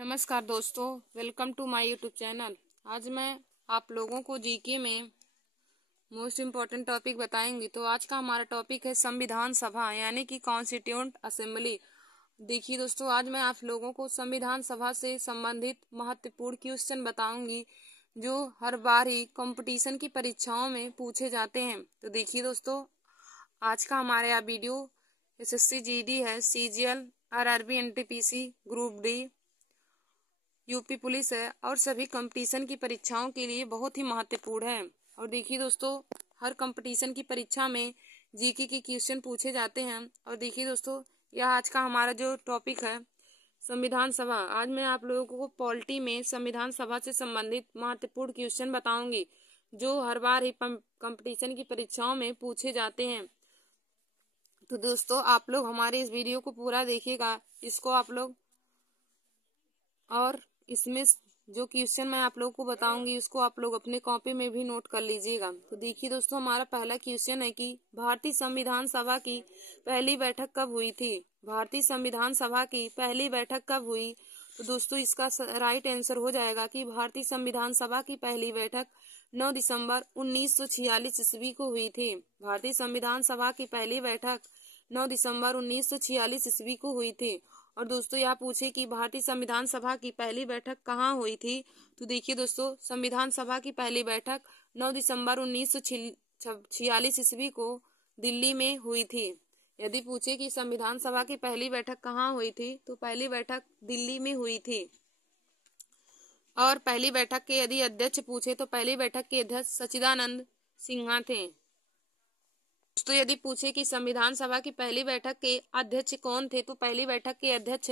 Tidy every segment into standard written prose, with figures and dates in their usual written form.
नमस्कार दोस्तों, welcome to my YouTube channel. आज मैं आप लोगों को जीके में मोस्ट इम्पोर्टेंट टॉपिक बताएंगी। तो आज का हमारा टॉपिक है संविधान सभा यानी कि कॉन्स्टिट्यूएंट असेंबली। देखिए दोस्तों, आज मैं आप लोगों को संविधान सभा से संबंधित महत्वपूर्ण क्वेश्चन बताऊंगी जो हर बार ही कंपटीशन की परीक्षाओं में पूछे जाते हैं। तो देखिए दोस्तों, आज का हमारा यह वीडियो एसएससी जीडी है, CGL, RRB, NTPC, group D, UP police है और सभी कंपटीशन की परीक्षाओं के लिए बहुत ही महत्वपूर्ण है। और देखिए दोस्तों, हर कंपटीशन की परीक्षा में जीके के क्वेश्चन पूछे जाते हैं। और देखिए दोस्तों, यह आज का हमारा जो टॉपिक है संविधान सभा। आज मैं आप लोगों को पॉलिटी में संविधान सभा से संबंधित महत्वपूर्ण क्वेश्चन बताऊंगी जो हर बार ही कंपटीशन की परीक्षाओं में पूछे जाते हैं। तो दोस्तों, आप लोग हमारे इस वीडियो को पूरा देखिएगा, इसको आप लोग, और इसमें जो क्वेश्चन मैं आप लोगों को बताऊंगी उसको आप लोग अपने कॉपी में भी नोट कर लीजिएगा। तो देखिए दोस्तों, हमारा पहला क्वेश्चन है कि भारतीय संविधान सभा की पहली बैठक कब हुई थी। भारतीय संविधान सभा की पहली बैठक कब हुई। तो दोस्तों, इसका राइट आंसर हो जाएगा कि भारतीय संविधान सभा की पहली बैठक 9 दिसंबर 1946 ईस्वी को हुई थी। भारतीय संविधान सभा की पहली बैठक 9 दिसंबर 1946 ईस्वी को हुई थी। और दोस्तों, यह पूछे कि भारतीय संविधान सभा की पहली बैठक कहाँ हुई थी। तो देखिए दोस्तों, संविधान सभा की पहली बैठक 9 दिसंबर 1946 ईस्वी को दिल्ली में हुई थी। यदि पूछे कि संविधान सभा की पहली बैठक कहाँ हुई थी, तो पहली बैठक दिल्ली में हुई थी। और पहली बैठक के यदि अध्यक्ष पूछे तो पहली बैठक के अध्यक्ष सच्चिदानंद सिन्हा थे। तो यदि पूछे कि संविधान सभा की पहली बैठक के अध्यक्ष कौन थे, तो पहली बैठक के अध्यक्ष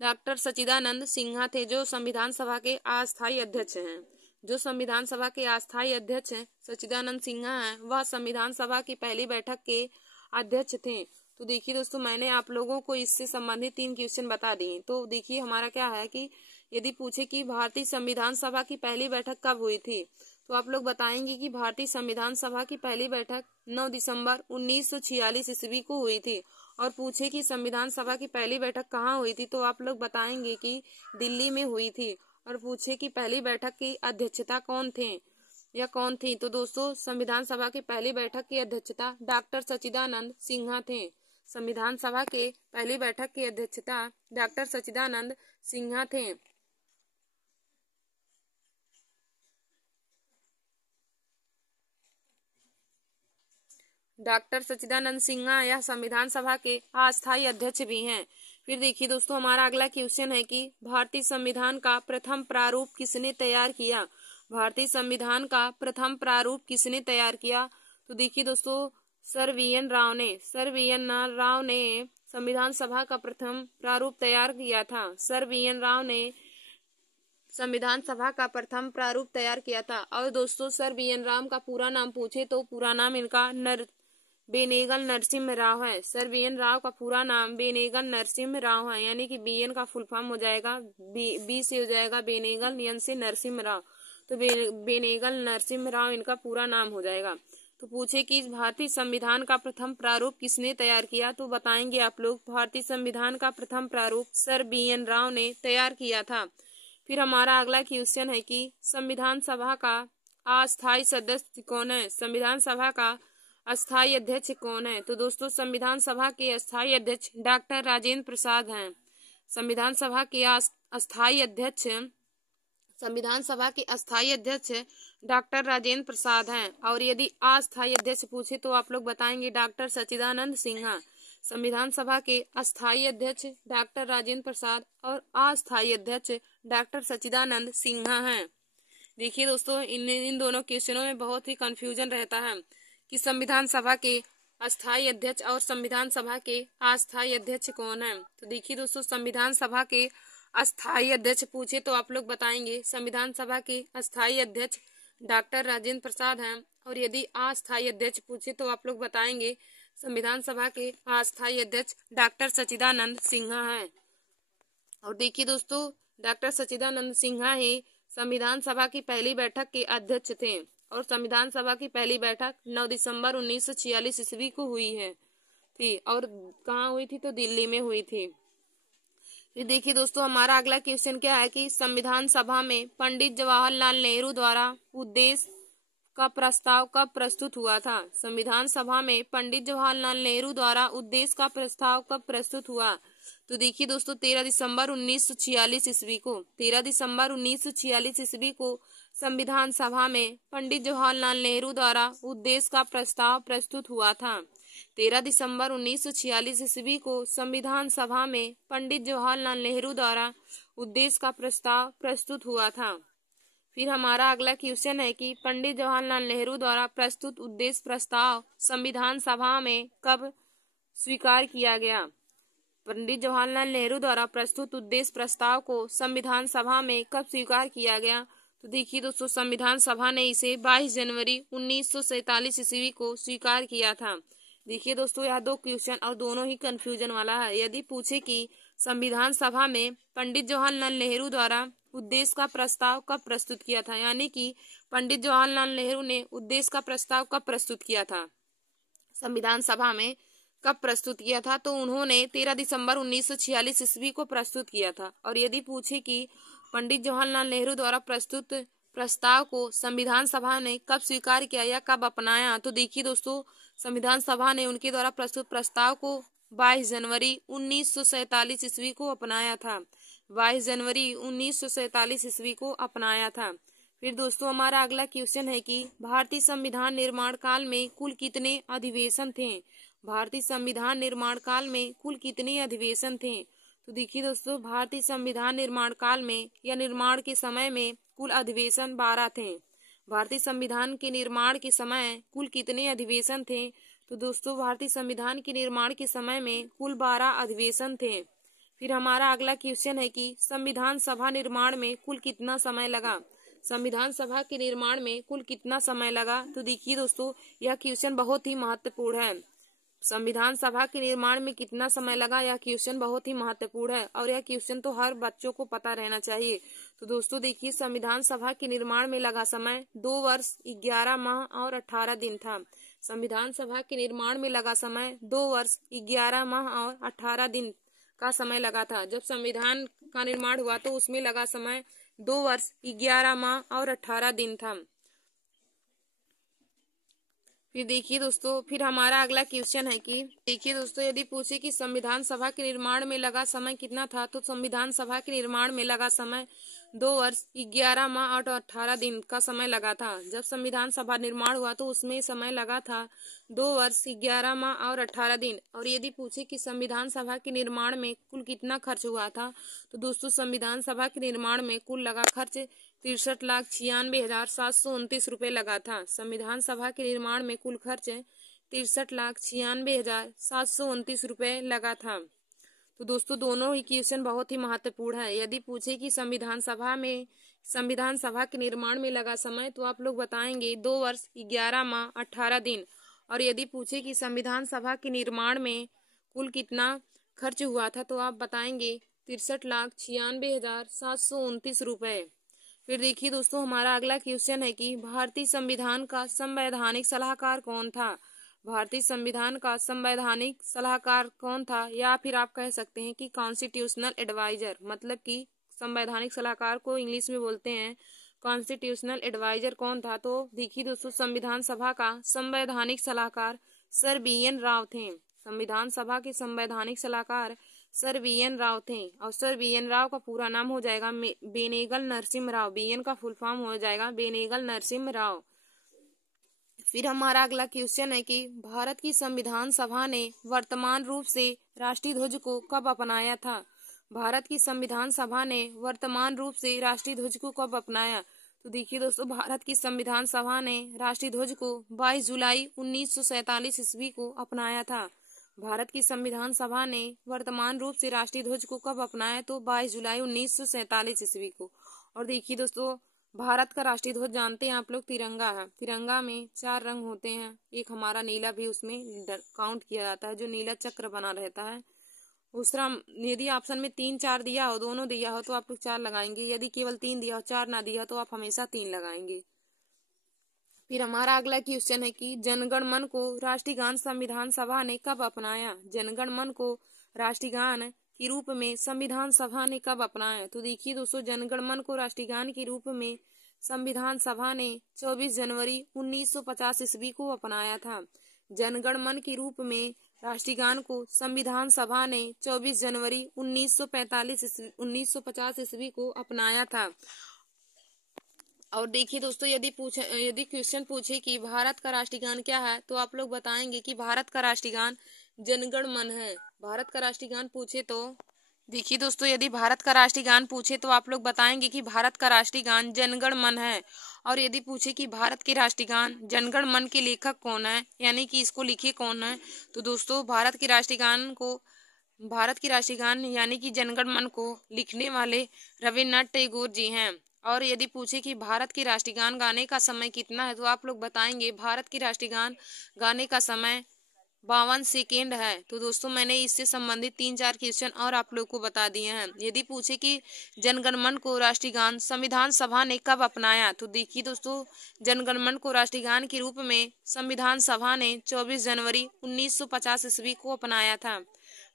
डॉक्टर सच्चिदानंद सिन्हा थे, जो संविधान सभा के अस्थायी अध्यक्ष हैं। जो संविधान सभा के अस्थायी अध्यक्ष सच्चिदानंद सिन्हा हैं, वह संविधान सभा की पहली बैठक के अध्यक्ष थे। तो देखिए दोस्तों, मैंने आप लोगों को इससे संबंधित 3 क्वेश्चन बता दिए। तो देखिए हमारा क्या है कि यदि पूछे कि भारतीय संविधान सभा की पहली बैठक कब हुई थी, तो आप लोग बताएंगे कि भारतीय संविधान सभा की पहली बैठक 9 दिसंबर 1946 ईस्वी को हुई थी। और पूछे कि संविधान सभा की पहली बैठक कहाँ हुई थी, तो आप लोग बताएंगे कि दिल्ली में हुई थी। और पूछे कि पहली बैठक की अध्यक्षता कौन थे या कौन थी, तो दोस्तों, संविधान सभा की पहली बैठक की अध्यक्षता डॉक्टर सच्चिदानंद सिन्हा थे। संविधान सभा के पहली बैठक की अध्यक्षता डॉक्टर सच्चिदानंद सिन्हा थे। डॉक्टर सच्चिदानंद सिन्हा यह संविधान सभा के अस्थायी अध्यक्ष भी हैं। फिर देखिए दोस्तों, हमारा अगला क्वेश्चन है कि भारतीय संविधान का प्रथम प्रारूप किसने तैयार किया। भारतीय संविधान का प्रथम प्रारूप किसने तैयार किया। तो देखिए दोस्तों, सर वी.एन. राव ने संविधान सभा का प्रथम प्रारूप तैयार किया था। Sir VN. राव ने संविधान सभा का प्रथम प्रारूप तैयार किया था। और दोस्तों, सर वी.एन. राव का पूरा नाम पूछे तो पूरा नाम इनका बेनेगल नरसिम्हा राव है। Sir VN. राव का पूरा नाम बेनेगल नरसिम्हा राव है, यानी कि बी.एन. का फुल फॉर्म हो जाएगा, बी से हो जाएगा बेनेगल, एन से नरसिम्हा राव, तो बेनेगल नरसिम्हा राव इनका पूरा नाम हो जाएगा। तो पूछे कि भारतीय संविधान का प्रथम प्रारूप किसने तैयार किया, तो बताएंगे आप लोग भारतीय संविधान का प्रथम प्रारूप सर बी.एन. राव ने तैयार किया था। फिर हमारा अगला क्वेश्चन है कि संविधान सभा का अस्थायी सदस्य कौन है। संविधान सभा का अस्थायी अध्यक्ष कौन है। तो दोस्तों, संविधान सभा के अस्थायी अध्यक्ष डॉक्टर राजेंद्र प्रसाद हैं। संविधान सभा के अस्थायी अध्यक्ष डॉक्टर राजेंद्र प्रसाद हैं। और यदि अस्थायी अध्यक्ष पूछे तो आप लोग बताएंगे डॉक्टर सच्चिदानंद सिन्हा। संविधान सभा के अस्थायी अध्यक्ष डॉक्टर राजेंद्र प्रसाद और अस्थायी अध्यक्ष डॉक्टर सच्चिदानंद सिन्हा हैं। देखिए दोस्तों, इन दोनों क्वेश्चनों में बहुत ही कंफ्यूजन रहता है कि संविधान सभा के अस्थायी अध्यक्ष और संविधान सभा के अस्थायी अध्यक्ष कौन है। तो देखिए दोस्तों, संविधान सभा के अस्थायी अध्यक्ष पूछे तो आप लोग बताएंगे संविधान सभा के अस्थायी अध्यक्ष डॉक्टर राजेंद्र प्रसाद हैं। और यदि अस्थायी अध्यक्ष पूछे तो आप लोग बताएंगे संविधान सभा के अस्थायी अध्यक्ष डॉक्टर सच्चिदानंद सिन्हा हैं। और देखिए दोस्तों, डॉक्टर सच्चिदानंद सिन्हा ही संविधान सभा की पहली बैठक के अध्यक्ष थे। और संविधान सभा की पहली बैठक 9 दिसंबर 1946 ईस्वी को हुई है थी। और कहाँ हुई थी, तो दिल्ली में हुई थी। फिर देखिए दोस्तों, हमारा अगला क्वेश्चन क्या है कि संविधान सभा में पंडित जवाहरलाल नेहरू द्वारा उद्देश्य का प्रस्ताव कब प्रस्तुत हुआ था। संविधान सभा में पंडित जवाहरलाल नेहरू द्वारा उद्देश्य का प्रस्ताव कब प्रस्तुत हुआ। तो देखिए दोस्तों, 13 दिसंबर 1946 ईस्वी को 13 दिसंबर 1946 ईस्वी को संविधान सभा में पंडित जवाहरलाल नेहरू द्वारा उद्देश्य का प्रस्ताव प्रस्तुत हुआ था। 13 दिसंबर 1946 ईस्वी को संविधान सभा में पंडित जवाहरलाल नेहरू द्वारा उद्देश्य का प्रस्ताव प्रस्तुत हुआ था। फिर हमारा अगला क्वेश्चन है कि पंडित जवाहरलाल नेहरू द्वारा प्रस्तुत उद्देश्य प्रस्ताव संविधान सभा में कब स्वीकार किया गया। पंडित जवाहरलाल नेहरू द्वारा प्रस्तुत उद्देश्य प्रस्ताव को संविधान सभा में कब स्वीकार किया गया। तो देखिए दोस्तों, संविधान सभा ने इसे 22 जनवरी 1947 ईस्वी को स्वीकार किया था। देखिए दोस्तों, यह दो क्वेश्चन और दोनों ही कंफ्यूजन वाला है। यदि पूछे कि संविधान सभा में पंडित जवाहरलाल नेहरू द्वारा उद्देश्य का प्रस्ताव कब प्रस्तुत किया था, यानी कि पंडित जवाहरलाल नेहरू ने उद्देश्य का प्रस्ताव कब प्रस्तुत किया था, संविधान सभा में कब प्रस्तुत किया था, तो उन्होंने 13 दिसंबर 1946 ईस्वी को प्रस्तुत किया था। और यदि पूछे कि पंडित जवाहरलाल नेहरू द्वारा प्रस्तुत प्रस्ताव को संविधान सभा ने कब स्वीकार किया या कब अपनाया, तो देखिए दोस्तों, संविधान सभा ने उनके द्वारा प्रस्तुत प्रस्ताव को 22 जनवरी 1947 ईस्वी को अपनाया था। 22 जनवरी 1947 ईस्वी को अपनाया था। फिर दोस्तों, हमारा अगला क्वेश्चन है कि भारतीय संविधान निर्माण काल में कुल कितने अधिवेशन थे। भारतीय संविधान निर्माण काल में कुल कितने अधिवेशन थे। तो देखिए दोस्तों, भारतीय संविधान निर्माण काल में या निर्माण के समय में कुल अधिवेशन 12 थे। भारतीय संविधान के निर्माण के समय कुल कितने अधिवेशन थे। तो दोस्तों, भारतीय संविधान के निर्माण के समय में कुल 12 अधिवेशन थे। फिर हमारा अगला क्वेश्चन है कि संविधान सभा निर्माण में कुल कितना समय लगा। संविधान सभा के निर्माण में कुल कितना समय लगा। तो देखिए दोस्तों, यह क्वेश्चन बहुत ही महत्वपूर्ण है। संविधान सभा के निर्माण में कितना समय लगा, यह क्वेश्चन बहुत ही महत्वपूर्ण है और यह क्वेश्चन तो हर बच्चों को पता रहना चाहिए। तो दोस्तों देखिए, संविधान सभा के निर्माण में लगा समय 2 वर्ष 11 माह और 18 दिन था। संविधान सभा के निर्माण में लगा समय 2 वर्ष 11 माह और 18 दिन का समय लगा था। जब संविधान का निर्माण हुआ तो उसमें लगा समय 2 वर्ष 11 माह और 18 दिन था। फिर देखिए दोस्तों, फिर हमारा अगला क्वेश्चन है कि देखिए दोस्तों, यदि पूछे कि संविधान सभा के निर्माण में लगा समय कितना था, तो संविधान सभा के निर्माण में लगा समय 2 वर्ष 11 माह और 18 दिन का समय लगा था। जब संविधान सभा निर्माण हुआ तो उसमें समय लगा था 2 वर्ष 11 माह और 18 दिन। और यदि पूछे कि संविधान सभा के निर्माण में कुल कितना खर्च हुआ था, तो दोस्तों संविधान सभा के निर्माण में कुल लगा खर्च 63,96,729 रुपए लगा था। संविधान सभा के निर्माण में कुल खर्च 63,96,729 रुपए लगा था। तो दोस्तों दोनों ही क्वेश्चन बहुत ही महत्वपूर्ण है। यदि पूछे कि संविधान सभा के निर्माण में लगा समय, तो आप लोग बताएंगे 2 वर्ष 11 माह 18 दिन। और यदि पूछे कि संविधान सभा के निर्माण में कुल कितना खर्च हुआ था, तो आप बताएंगे 63,96,729 रुपए। फिर देखिए दोस्तों, हमारा अगला क्वेश्चन है कि भारतीय संविधान का संवैधानिक सलाहकार कौन था। भारतीय संविधान का संवैधानिक सलाहकार कौन था, या फिर आप कह सकते हैं कि कॉन्स्टिट्यूशनल एडवाइजर, मतलब कि संवैधानिक सलाहकार को इंग्लिश में बोलते हैं कॉन्स्टिट्यूशनल एडवाइजर कौन था। तो देखिए दोस्तों, संविधान सभा का संवैधानिक सलाहकार सर BN राव थे। संविधान सभा के संवैधानिक सलाहकार सर BN राव थे। और सर BN राव का पूरा नाम हो जाएगा बेनेगल नरसिम्हा राव। BN का फुल फॉर्म हो जाएगा बेनेगल नरसिम्हा राव। फिर हमारा अगला क्वेश्चन है कि भारत की संविधान सभा ने वर्तमान रूप से राष्ट्रीय ध्वज को कब अपनाया था। भारत की संविधान सभा ने वर्तमान रूप से राष्ट्रीय ध्वज को कब अपनाया। तो देखिए दोस्तों, भारत की संविधान सभा ने राष्ट्रीय ध्वज को 22 जुलाई 1947 ईस्वी को अपनाया था। भारत की संविधान सभा ने वर्तमान रूप से राष्ट्रीय ध्वज को कब अपनाया, तो 22 जुलाई 1947 ईस्वी को। और देखिए दोस्तों, भारत का राष्ट्रीय ध्वज जानते हैं आप लोग, तिरंगा है। तिरंगा में 4 रंग होते हैं, एक हमारा नीला भी उसमें काउंट किया जाता है, जो नीला चक्र बना रहता है। दूसरा, यदि ऑप्शन में 3 4 दिया हो, दोनों दिया हो, तो आप लोग 4 लगाएंगे। यदि केवल 3 दिया हो, 4 ना दिया हो, तो आप हमेशा 3 लगाएंगे। फिर हमारा अगला क्वेश्चन है कि जनगण मन को राष्ट्रीय गान संविधान सभा ने कब अपनाया। जनगण मन को राष्ट्रीय गान के रूप में संविधान सभा ने कब अपनाया? तो देखिए दोस्तों, जनगण मन को राष्ट्रीय गान के रूप में संविधान सभा ने 24 जनवरी 1950 ईस्वी को अपनाया था। जनगण मन के रूप में राष्ट्रीय गान को संविधान सभा ने 24 जनवरी 1950 ईस्वी को अपनाया था। और देखिए दोस्तों, यदि क्वेश्चन पूछे कि भारत का राष्ट्रीय गान क्या है, तो आप लोग बताएंगे कि भारत का राष्ट्रीय गान जनगण मन है। भारत का राष्ट्रीय गान पूछे तो देखिए दोस्तों, यदि भारत का राष्ट्रीय गान पूछे तो आप लोग बताएंगे कि भारत का राष्ट्रीय गान जनगण मन है। और यदि पूछे कि भारत के राष्ट्रीय गान जनगण मन के लेखक कौन है, यानी कि इसको लिखे कौन है, तो दोस्तों भारत के राष्ट्रीय गान यानी कि जनगण मन को लिखने वाले रविन्द्रनाथ टैगोर जी हैं। और यदि पूछे कि भारत के राष्ट्रीय गान गाने का समय कितना है, तो आप लोग बताएंगे भारत के राष्ट्रीय गान गाने का समय 52 सेकेंड है। तो दोस्तों, मैंने इससे संबंधित 3-4 क्वेश्चन और आप लोग को बता दिए हैं। यदि पूछे कि जनगण मन को राष्ट्रीय गान संविधान सभा ने कब अपनाया, तो देखिए दोस्तों, जनगण मन को राष्ट्रीय गान के रूप में संविधान सभा ने 24 जनवरी 1950 ईस्वी को अपनाया था।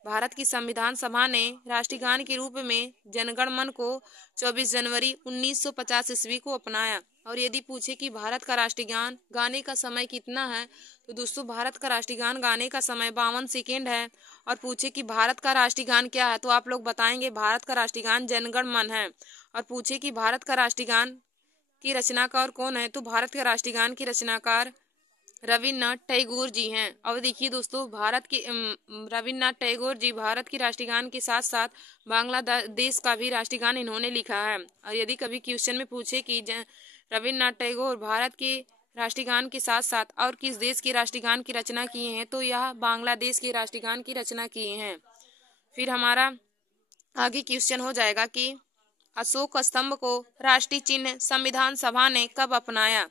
भारत की संविधान सभा ने राष्ट्रीय गान के रूप में जनगण मन को 24 जनवरी 1950 ईस्वी को अपनाया। और यदि पूछे कि भारत का राष्ट्रीय गान गाने का समय कितना है, तो दोस्तों भारत का राष्ट्रीय गान गाने का समय 52 सेकेंड है। और पूछे कि भारत का राष्ट्रीय गान क्या है, तो आप लोग बताएंगे भारत का राष्ट्रीय गान जनगण मन है। और पूछे कि भारत का राष्ट्रीय गान की रचनाकार कौन है, तो भारत के राष्ट्रीय गान की रचनाकार रविन्द्रनाथ टैगोर जी हैं। और देखिए दोस्तों, रविन्द्रनाथ टैगोर जी भारत की राष्ट्रीय गान के साथ साथ बांग्लादेश का भी राष्ट्रीय गान इन्होंने लिखा है। और यदि कभी क्वेश्चन में पूछे कि रविन्द्रनाथ टैगोर भारत के राष्ट्रीय गान के साथ साथ और किस देश के राष्ट्रीय गान की रचना किए हैं, तो यह बांग्लादेश के राष्ट्रीय गान की रचना किए हैं। फिर हमारा आगे क्वेश्चन हो जाएगा कि अशोक स्तंभ को राष्ट्रीय चिन्ह संविधान सभा ने कब अपनाया?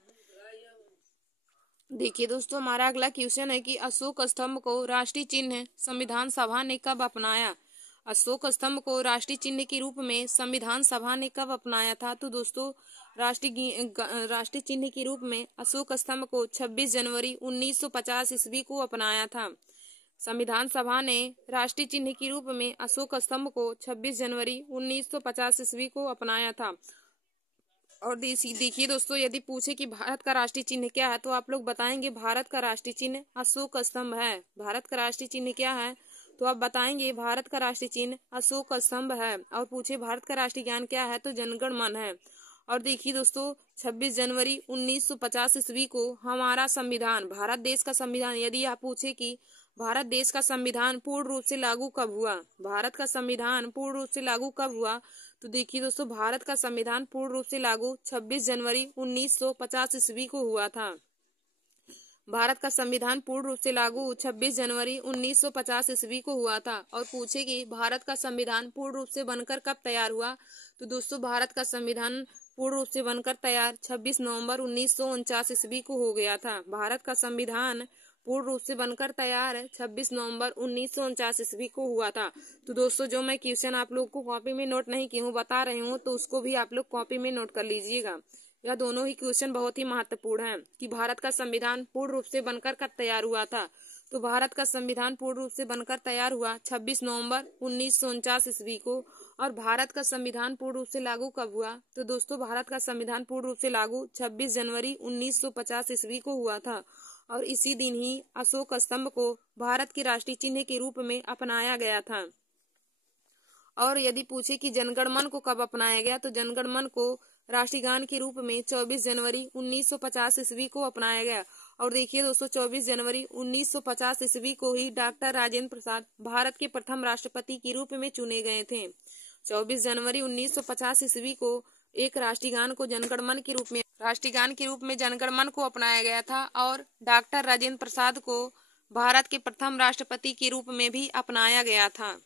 देखिए दोस्तों, हमारा अगला क्वेश्चन है कि अशोक स्तंभ को राष्ट्रीय चिन्ह संविधान सभा ने कब अपनाया? अशोक स्तंभ को राष्ट्रीय चिन्ह के रूप में संविधान सभा ने कब अपनाया था? तो दोस्तों, राष्ट्रीय चिन्ह के रूप में अशोक स्तंभ को 26 जनवरी 1950 ईस्वी को अपनाया था। संविधान सभा ने राष्ट्रीय चिन्ह के रूप में अशोक स्तंभ को 26 जनवरी 1950 ईस्वी को अपनाया था। और देखिए दोस्तों, यदि पूछे कि भारत का राष्ट्रीय चिन्ह क्या है, तो आप लोग बताएंगे भारत का राष्ट्रीय चिन्ह अशोक स्तंभ है। भारत का राष्ट्रीय चिन्ह क्या है, तो आप बताएंगे भारत का राष्ट्रीय चिन्ह अशोक स्तंभ है। और पूछे भारत का राष्ट्रीय गान क्या है, तो जनगण मन है। और देखिए दोस्तों, 26 जनवरी 1950 ईस्वी को हमारा संविधान, भारत देश का संविधान, यदि आप पूछे कि भारत देश का संविधान पूर्ण रूप से लागू कब हुआ, भारत का संविधान पूर्ण रूप से लागू कब हुआ, तो देखिए दोस्तों, भारत का संविधान पूर्ण रूप से लागू 26 जनवरी 1950 ईस्वी को हुआ था। भारत का संविधान पूर्ण रूप से लागू 26 जनवरी 1950 ईस्वी को हुआ था। और पूछे कि भारत का संविधान पूर्ण रूप से बनकर कब तैयार हुआ, तो दोस्तों भारत का संविधान पूर्ण रूप से बनकर तैयार 26 नवंबर 1949 ईस्वी को हो गया था। भारत का संविधान पूर्ण रूप से बनकर तैयार 26 नवंबर 1949 ईस्वी को हुआ था। तो दोस्तों, जो मैं क्वेश्चन आप लोग को कॉपी में नोट नहीं की हूँ, बता रही हूँ, तो उसको भी आप लोग कॉपी में नोट कर लीजिएगा। यह दोनों ही क्वेश्चन बहुत ही महत्वपूर्ण हैं कि भारत का संविधान पूर्ण रूप से बनकर कब तैयार हुआ था। तो भारत का संविधान पूर्ण रूप से बनकर तैयार हुआ 26 नवंबर 1949 ईस्वी को। और भारत का संविधान पूर्ण रूप से लागू कब हुआ, तो दोस्तों भारत का संविधान पूर्ण रूप से लागू 26 जनवरी 1950 ईस्वी को हुआ था। और इसी दिन ही अशोक स्तंभ को भारत के राष्ट्रीय चिन्ह के रूप में अपनाया गया था। और यदि पूछे कि जनगण मन को कब अपनाया गया, तो जनगण मन को राष्ट्रीय गान के रूप में 24 जनवरी 1950 ईस्वी को अपनाया गया। और देखिए दोस्तों, 24 जनवरी 1950 ईस्वी को ही डॉक्टर राजेंद्र प्रसाद भारत के प्रथम राष्ट्रपति के रूप में चुने गए थे। 24 जनवरी 1950 ईस्वी को एक राष्ट्रीय गान को जनगण मन के रूप में जनगण मन को अपनाया गया था। और डॉक्टर राजेंद्र प्रसाद को भारत के प्रथम राष्ट्रपति के रूप में भी अपनाया गया था।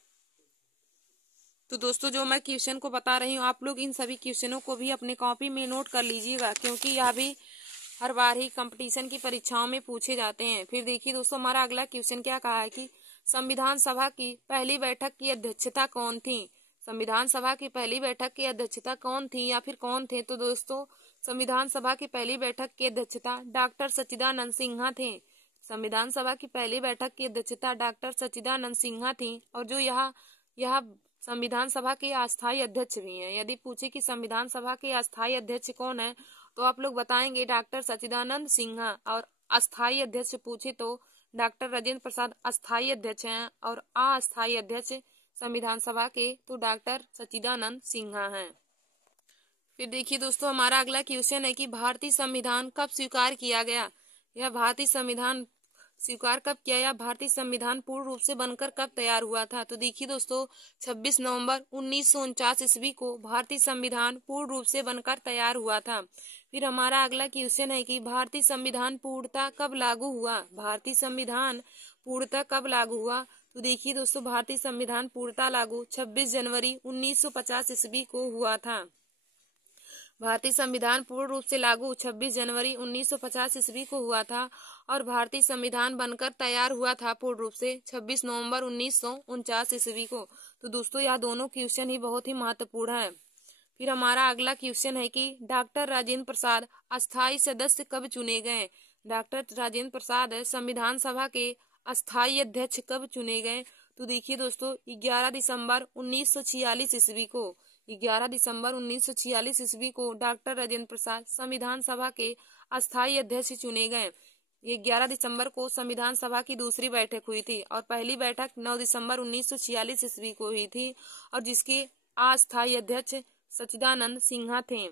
तो दोस्तों, जो मैं क्वेश्चन को बता रही हूँ, आप लोग इन सभी क्वेश्चनों को भी अपने कॉपी में नोट कर लीजिएगा, क्योंकि यह भी हर बार ही कंपटीशन की परीक्षाओं में पूछे जाते हैं। फिर देखिए दोस्तों, हमारा अगला क्वेश्चन क्या कहा है कि संविधान सभा की पहली बैठक की अध्यक्षता कौन थी? संविधान सभा की पहली बैठक की अध्यक्षता कौन थी या फिर कौन थे? तो दोस्तों, संविधान सभा की पहली बैठक की अध्यक्षता डॉक्टर सच्चिदानंद सिन्हा थे। संविधान सभा की पहली बैठक की अध्यक्षता डॉक्टर सच्चिदानंद सिन्हा थी। और जो यह यह संविधान सभा के अस्थायी अध्यक्ष भी हैं। यदि पूछे कि संविधान सभा के अस्थायी अध्यक्ष कौन है तो आप लोग बताएंगे डॉक्टर सच्चिदानंद सिन्हा, और अस्थायी अध्यक्ष पूछे तो डॉक्टर राजेंद्र प्रसाद अस्थायी अध्यक्ष हैं, और अस्थायी अध्यक्ष संविधान सभा के तो डॉक्टर सच्चिदानंद सिन्हा हैं। फिर देखिए दोस्तों, हमारा अगला क्वेश्चन है कि भारतीय संविधान कब स्वीकार किया गया। यह भारतीय संविधान स्वीकार कब किया, या भारतीय संविधान पूर्ण रूप से बनकर कब तैयार हुआ था। तो देखिए दोस्तों, 26 नवंबर 1949 ईस्वी को भारतीय संविधान पूर्ण रूप से बनकर तैयार हुआ था। फिर हमारा अगला क्वेश्चन है कि भारतीय संविधान पूर्णतः कब लागू हुआ। भारतीय संविधान पूर्णतः कब लागू हुआ। तो देखिए दोस्तों, भारतीय संविधान पूर्णतः लागू 26 जनवरी 1950 ईस्वी को हुआ था। भारतीय संविधान पूर्ण रूप से लागू 26 जनवरी 1950 ईस्वी को हुआ था, और भारतीय संविधान बनकर तैयार हुआ था पूर्ण रूप से 26 नवंबर 1949 ईस्वी को। तो दोस्तों, यह दोनों क्वेश्चन ही बहुत ही महत्वपूर्ण है। फिर हमारा अगला क्वेश्चन है कि डॉक्टर राजेंद्र प्रसाद अस्थायी सदस्य कब चुने गए। डॉक्टर राजेंद्र प्रसाद संविधान सभा के अस्थायी अध्यक्ष कब चुने गए। तो देखिए दोस्तों, 11 दिसंबर 1946 ईस्वी को 11 दिसंबर 1946 ईस्वी को डॉक्टर राजेंद्र प्रसाद संविधान सभा के अस्थायी अध्यक्ष चुने गए। ये 11 दिसंबर को संविधान सभा की दूसरी बैठक हुई थी, और पहली बैठक 9 दिसंबर 1946 ईस्वी को हुई थी, और जिसके अस्थायी अध्यक्ष सच्चिदानंद सिन्हा थे।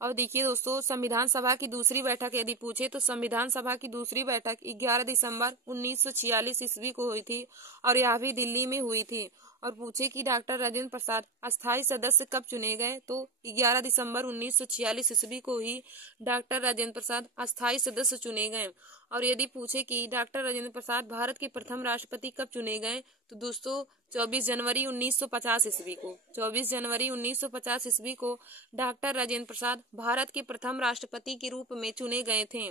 और देखिए दोस्तों, संविधान सभा की दूसरी बैठक यदि पूछे तो संविधान सभा की दूसरी बैठक 11 दिसंबर 1946 ईस्वी को हुई थी, और यह भी दिल्ली में हुई थी। और पूछे कि डॉक्टर राजेंद्र प्रसाद अस्थायी सदस्य कब चुने गए, तो 11 दिसंबर 1946 ईस्वी को ही डॉक्टर राजेंद्र प्रसाद अस्थायी सदस्य चुने गए। और यदि पूछे कि डॉक्टर राजेंद्र प्रसाद भारत के प्रथम राष्ट्रपति कब चुने गए, तो दोस्तों 24 जनवरी 1950 ईस्वी को 24 जनवरी 1950 ईस्वी को डॉक्टर राजेंद्र प्रसाद भारत के प्रथम राष्ट्रपति के रूप में चुने गए थे।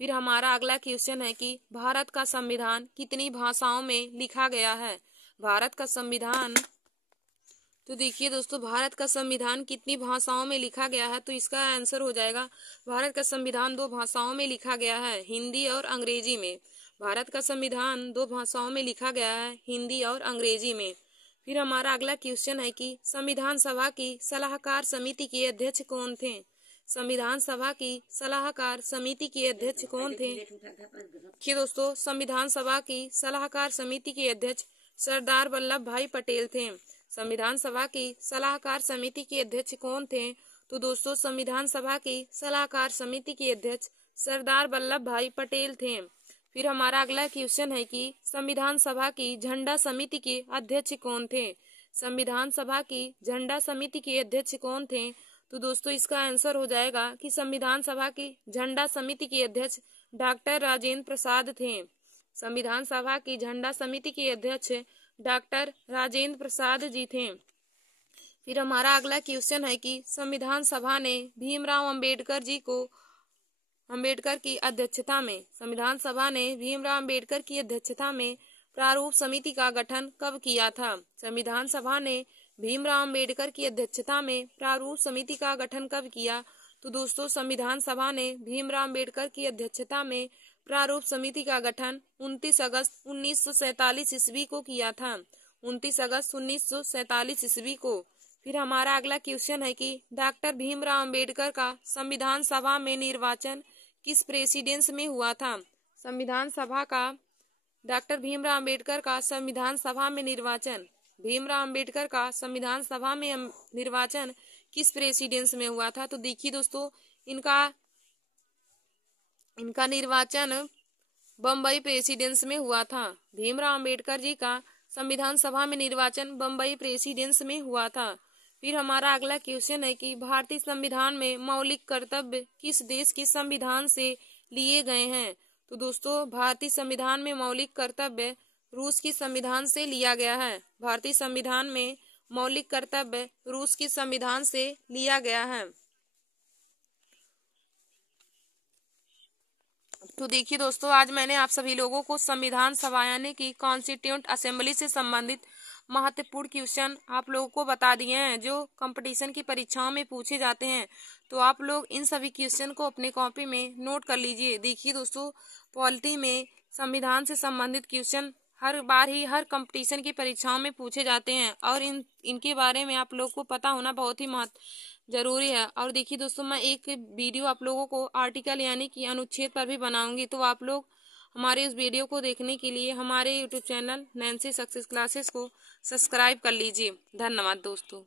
फिर हमारा अगला क्वेश्चन है कि भारत का संविधान कितनी भाषाओं में लिखा गया है। भारत का संविधान, तो देखिए दोस्तों, भारत का संविधान कितनी भाषाओं में लिखा गया है, तो इसका आंसर हो जाएगा भारत का संविधान 2 भाषाओं में लिखा गया है, हिंदी और अंग्रेजी में। भारत का संविधान 2 भाषाओं में लिखा गया है, हिंदी और अंग्रेजी में। फिर हमारा अगला क्वेश्चन है कि संविधान सभा की सलाहकार समिति के अध्यक्ष कौन थे। संविधान सभा की सलाहकार समिति के अध्यक्ष कौन थे। देखिए दोस्तों, संविधान सभा की सलाहकार समिति के अध्यक्ष सरदार वल्लभ भाई पटेल थे। संविधान सभा की सलाहकार समिति के अध्यक्ष कौन थे। तो दोस्तों, संविधान सभा की सलाहकार समिति के अध्यक्ष सरदार वल्लभ भाई पटेल थे। फिर हमारा अगला क्वेश्चन है कि संविधान सभा की झंडा समिति के अध्यक्ष कौन थे। संविधान सभा की झंडा समिति के अध्यक्ष कौन थे। तो दोस्तों, इसका आंसर हो जाएगा कि संविधान सभा की झंडा समिति के अध्यक्ष डॉक्टर राजेंद्र प्रसाद थे। संविधान सभा की झंडा समिति के अध्यक्ष डॉक्टर राजेंद्र प्रसाद जी थे। फिर हमारा अगला क्वेश्चन है कि संविधान सभा ने भीमराव अंबेडकर जी को अंबेडकर की अध्यक्षता में संविधान सभा ने भीमराव अंबेडकर की अध्यक्षता में प्रारूप समिति का गठन कब किया था। संविधान सभा ने भीमराव अंबेडकर की अध्यक्षता में प्रारूप समिति का गठन कब किया। तो दोस्तों, संविधान सभा ने भीमराव अंबेडकर की अध्यक्षता में प्रारूप समिति का गठन 29 अगस्त 1947 ईस्वी को किया था। 29 अगस्त 1947 ईस्वी को। फिर हमारा अगला क्वेश्चन है कि डॉक्टर भीमराव अंबेडकर का संविधान सभा में निर्वाचन किस प्रेसिडेंस में हुआ था। संविधान सभा का डॉक्टर भीमराव अंबेडकर का संविधान सभा में निर्वाचन भीमराव अंबेडकर का संविधान सभा में निर्वाचन किस प्रेसिडेंस में हुआ था। तो देखिए दोस्तों, इनका निर्वाचन बम्बई प्रेसिडेंस में हुआ था। भीमराव अंबेडकर जी का संविधान सभा में निर्वाचन बम्बई प्रेसिडेंस में हुआ था। फिर हमारा अगला क्वेश्चन है कि भारतीय संविधान में मौलिक कर्तव्य किस देश के संविधान से लिए गए हैं। तो दोस्तों, भारतीय संविधान में मौलिक कर्तव्य रूस के संविधान से लिया गया है। भारतीय संविधान में मौलिक कर्तव्य रूस के संविधान से लिया गया है। तो देखिए दोस्तों, आज मैंने आप सभी लोगों को संविधान सभा यानी कि कॉन्स्टिट्यूएंट असेंबली से संबंधित महत्वपूर्ण क्वेश्चन आप लोगों को बता दिए हैं जो कंपटीशन की परीक्षाओं में पूछे जाते हैं। तो आप लोग इन सभी क्वेश्चन को अपने कॉपी में नोट कर लीजिए। देखिए दोस्तों, पॉलिटी में संविधान से संबंधित क्वेश्चन हर बार ही हर कंपटीशन की परीक्षाओं में पूछे जाते हैं और इनके बारे में आप लोग को पता होना बहुत ही जरूरी है। और देखिए दोस्तों, मैं एक वीडियो आप लोगों को आर्टिकल यानी कि अनुच्छेद पर भी बनाऊंगी, तो आप लोग हमारे इस वीडियो को देखने के लिए हमारे YouTube channel Nancy success classes को सब्सक्राइब कर लीजिए। धन्यवाद दोस्तों।